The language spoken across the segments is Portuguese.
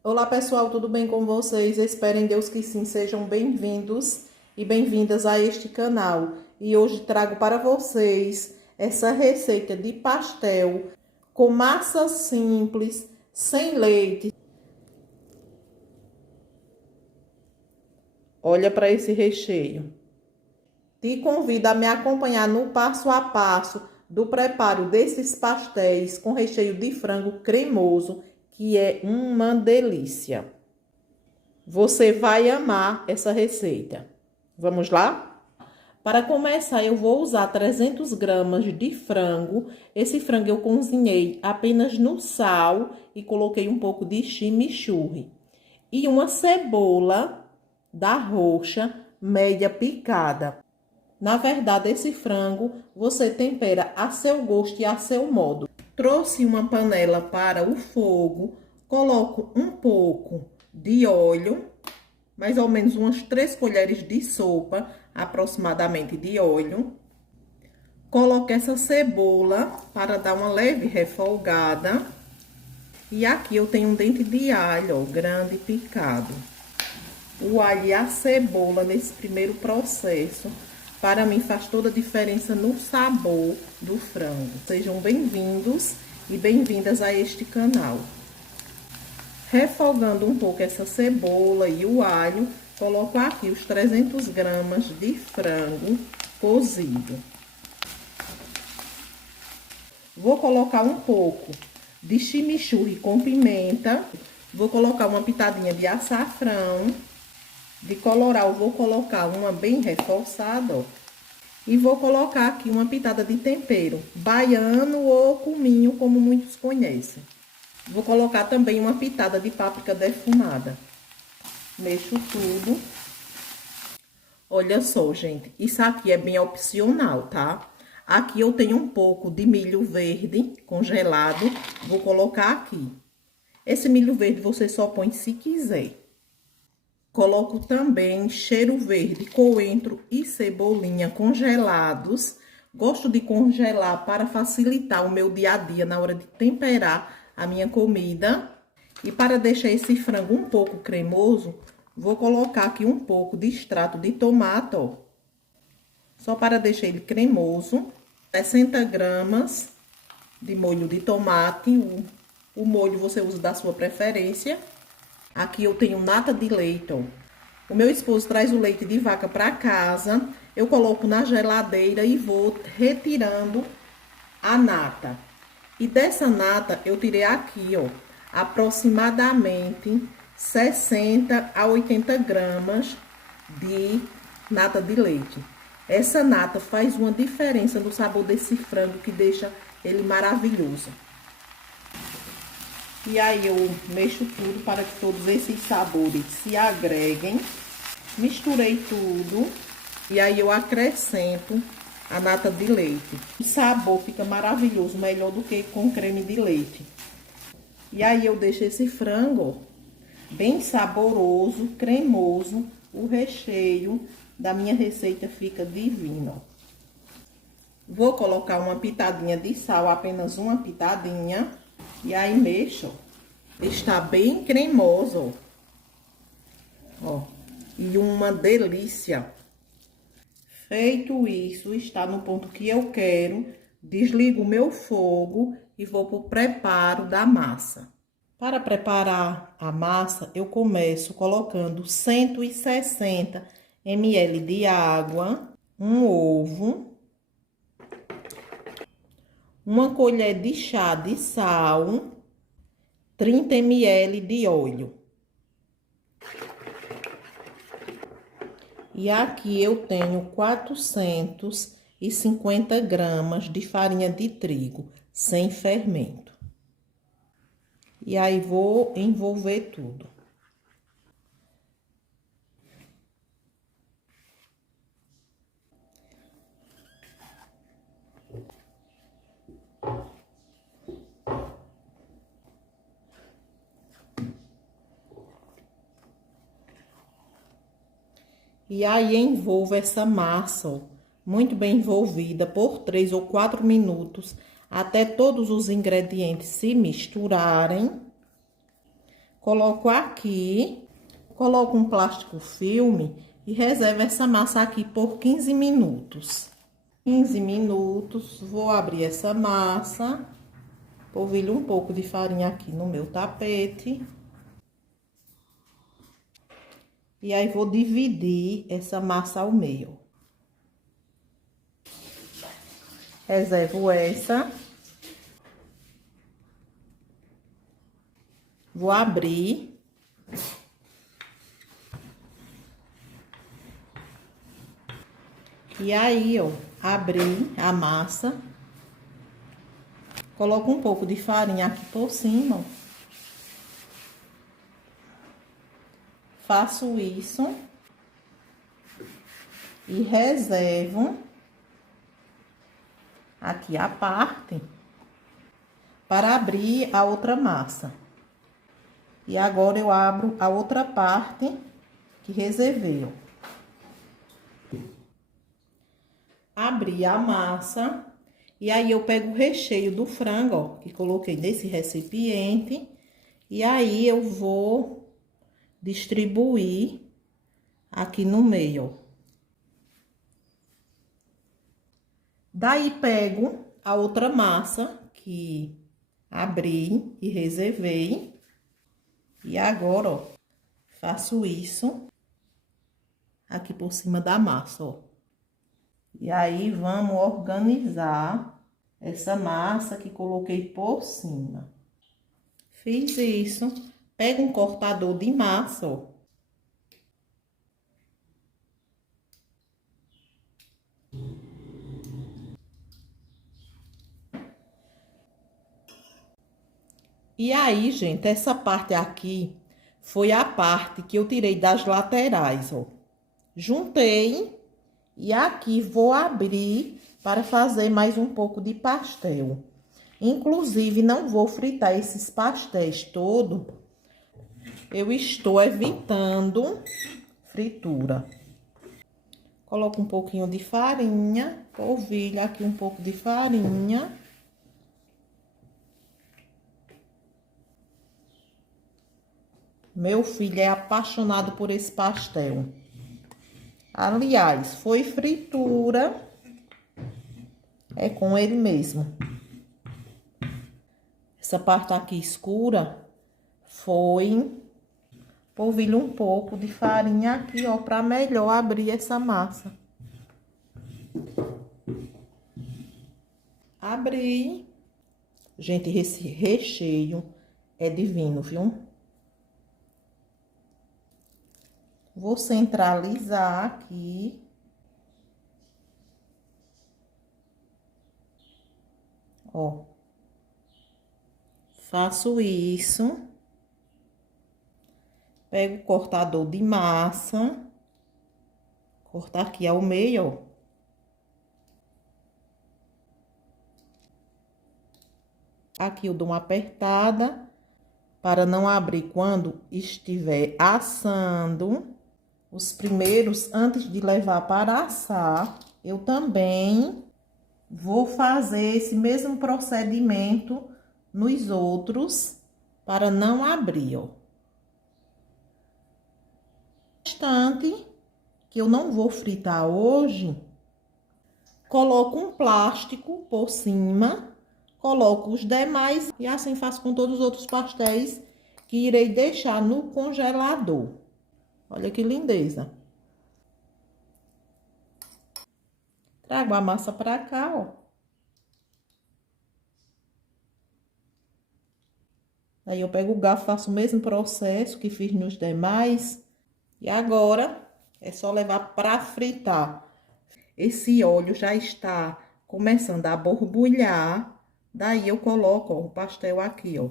Olá pessoal, tudo bem com vocês? Espero em Deus que sim, sejam bem-vindos e bem-vindas a este canal. E hoje trago para vocês essa receita de pastel com massa simples, sem leite. Olha para esse recheio. Te convido a me acompanhar no passo a passo do preparo desses pastéis com recheio de frango cremoso, que é uma delícia. Você vai amar essa receita. Vamos lá? Para começar, eu vou usar 300 gramas de frango. Esse frango eu cozinhei apenas no sal e coloquei um pouco de chimichurri. E uma cebola da roxa, média picada. Na verdade, esse frango você tempera a seu gosto e a seu modo. Trouxe uma panela para o fogo, coloco um pouco de óleo, mais ou menos umas 3 colheres de sopa, aproximadamente de óleo. Coloco essa cebola para dar uma leve refogada. E aqui eu tenho um dente de alho, ó, grande picado. O alho e a cebola nesse primeiro processo, para mim faz toda a diferença no sabor do frango. Sejam bem-vindos e bem-vindas a este canal. Refogando um pouco essa cebola e o alho, coloco aqui os 300 gramas de frango cozido. Vou colocar um pouco de chimichurri com pimenta. Vou colocar uma pitadinha de açafrão. De colorau, vou colocar uma bem reforçada, ó. E vou colocar aqui uma pitada de tempero, baiano ou cominho, como muitos conhecem. Vou colocar também uma pitada de páprica defumada. Mexo tudo. Olha só, gente, isso aqui é bem opcional, tá? Aqui eu tenho um pouco de milho verde congelado, vou colocar aqui. Esse milho verde você só põe se quiser. Coloco também cheiro verde, coentro e cebolinha congelados. Gosto de congelar para facilitar o meu dia a dia na hora de temperar a minha comida. E para deixar esse frango um pouco cremoso, vou colocar aqui um pouco de extrato de tomate, ó. Só para deixar ele cremoso. 60 gramas de molho de tomate. O molho você usa da sua preferência. Aqui eu tenho nata de leite, ó. O meu esposo traz o leite de vaca para casa. Eu coloco na geladeira e vou retirando a nata. E dessa nata eu tirei aqui, ó, aproximadamente 60 a 80 gramas de nata de leite. Essa nata faz uma diferença no sabor desse frango que deixa ele maravilhoso. E aí eu mexo tudo para que todos esses sabores se agreguem. Misturei tudo. E aí eu acrescento a nata de leite. O sabor fica maravilhoso, melhor do que com creme de leite. E aí eu deixo esse frango, ó, bem saboroso, cremoso. O recheio da minha receita fica divino. Vou colocar uma pitadinha de sal, apenas uma pitadinha. E aí mexo, está bem cremoso, ó, e uma delícia. Feito isso, está no ponto que eu quero, desligo o meu fogo e vou para o preparo da massa. Para preparar a massa, eu começo colocando 160 ml de água, um ovo, uma colher de chá de sal, 30 ml de óleo. E aqui eu tenho 450 gramas de farinha de trigo, sem fermento. E aí vou envolver tudo. E aí envolvo essa massa, ó, muito bem envolvida por 3 ou 4 minutos, até todos os ingredientes se misturarem. Coloco aqui, coloco um plástico filme e reservo essa massa aqui por 15 minutos. 15 minutos, vou abrir essa massa, polvilho um pouco de farinha aqui no meu tapete. E aí, vou dividir essa massa ao meio. Reservo essa. Vou abrir. E aí, ó, abri a massa. Coloco um pouco de farinha aqui por cima, ó. Faço isso. E reservo aqui a parte para abrir a outra massa. E agora eu abro a outra parte que reservei, ó. Abri a massa e aí eu pego o recheio do frango, ó, que coloquei nesse recipiente, e aí eu vou distribuir aqui no meio, ó. Daí pego a outra massa que abri e reservei. E agora, ó, faço isso aqui por cima da massa, ó. E aí, vamos organizar essa massa que coloquei por cima. Fiz isso. Pego um cortador de massa, ó. E aí, gente, essa parte aqui foi a parte que eu tirei das laterais, ó. Juntei e aqui vou abrir para fazer mais um pouco de pastel. Inclusive, não vou fritar esses pastéis todos. Eu estou evitando fritura. Coloco um pouquinho de farinha, polvilho aqui um pouco de farinha. Meu filho é apaixonado por esse pastel. Aliás, foi fritura. É com ele mesmo. Essa parte aqui escura foi polvilho um pouco de farinha aqui, ó, para melhor abrir essa massa. Abri. Gente, esse recheio é divino, viu? Vou centralizar aqui. Ó. Faço isso. Pego o cortador de massa. Cortar aqui ao meio, ó. Aqui eu dou uma apertada para não abrir quando estiver assando. Os primeiros, antes de levar para assar, eu também vou fazer esse mesmo procedimento nos outros para não abrir, ó. Bastante que eu não vou fritar hoje, coloco um plástico por cima, coloco os demais e assim faço com todos os outros pastéis que irei deixar no congelador. Olha que lindeza. Trago a massa pra cá, ó. Aí eu pego o garfo, faço o mesmo processo que fiz nos demais. E agora é só levar pra fritar. Esse óleo já está começando a borbulhar. Daí eu coloco, ó, o pastel aqui, ó.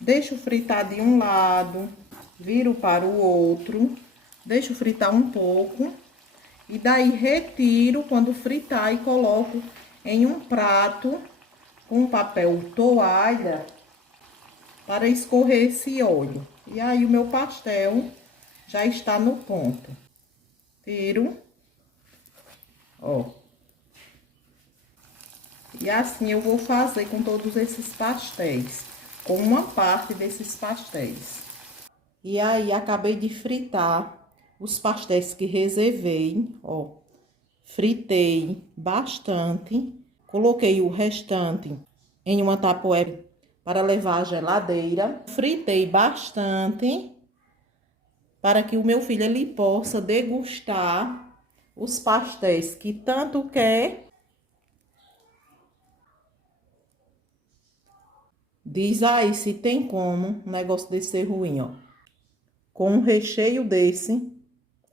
Deixo fritar de um lado. Viro para o outro, deixo fritar um pouco e daí retiro quando fritar e coloco em um prato com papel toalha para escorrer esse óleo. E aí o meu pastel já está no ponto. Tiro, ó. E assim eu vou fazer com todos esses pastéis, com uma parte desses pastéis. E aí, acabei de fritar os pastéis que reservei, ó. Fritei bastante. Coloquei o restante em uma tapoé para levar à geladeira. Fritei bastante para que o meu filho ele possa degustar os pastéis que tanto quer. Diz aí se tem como um negócio desse ser ruim, ó. Com um recheio desse,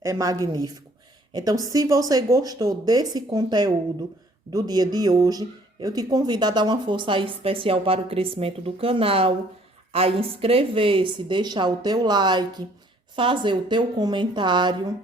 é magnífico. Então, se você gostou desse conteúdo do dia de hoje, eu te convido a dar uma força aí especial para o crescimento do canal, a inscrever-se, deixar o teu like, fazer o teu comentário,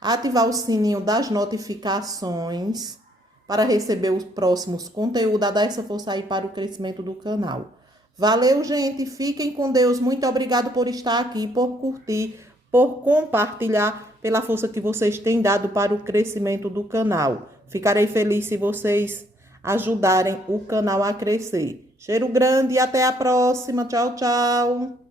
ativar o sininho das notificações para receber os próximos conteúdos, a dar essa força aí para o crescimento do canal. Valeu, gente. Fiquem com Deus. Muito obrigado por estar aqui, por curtir, por compartilhar, pela força que vocês têm dado para o crescimento do canal. Ficarei feliz se vocês ajudarem o canal a crescer. Cheiro grande e até a próxima. Tchau, tchau.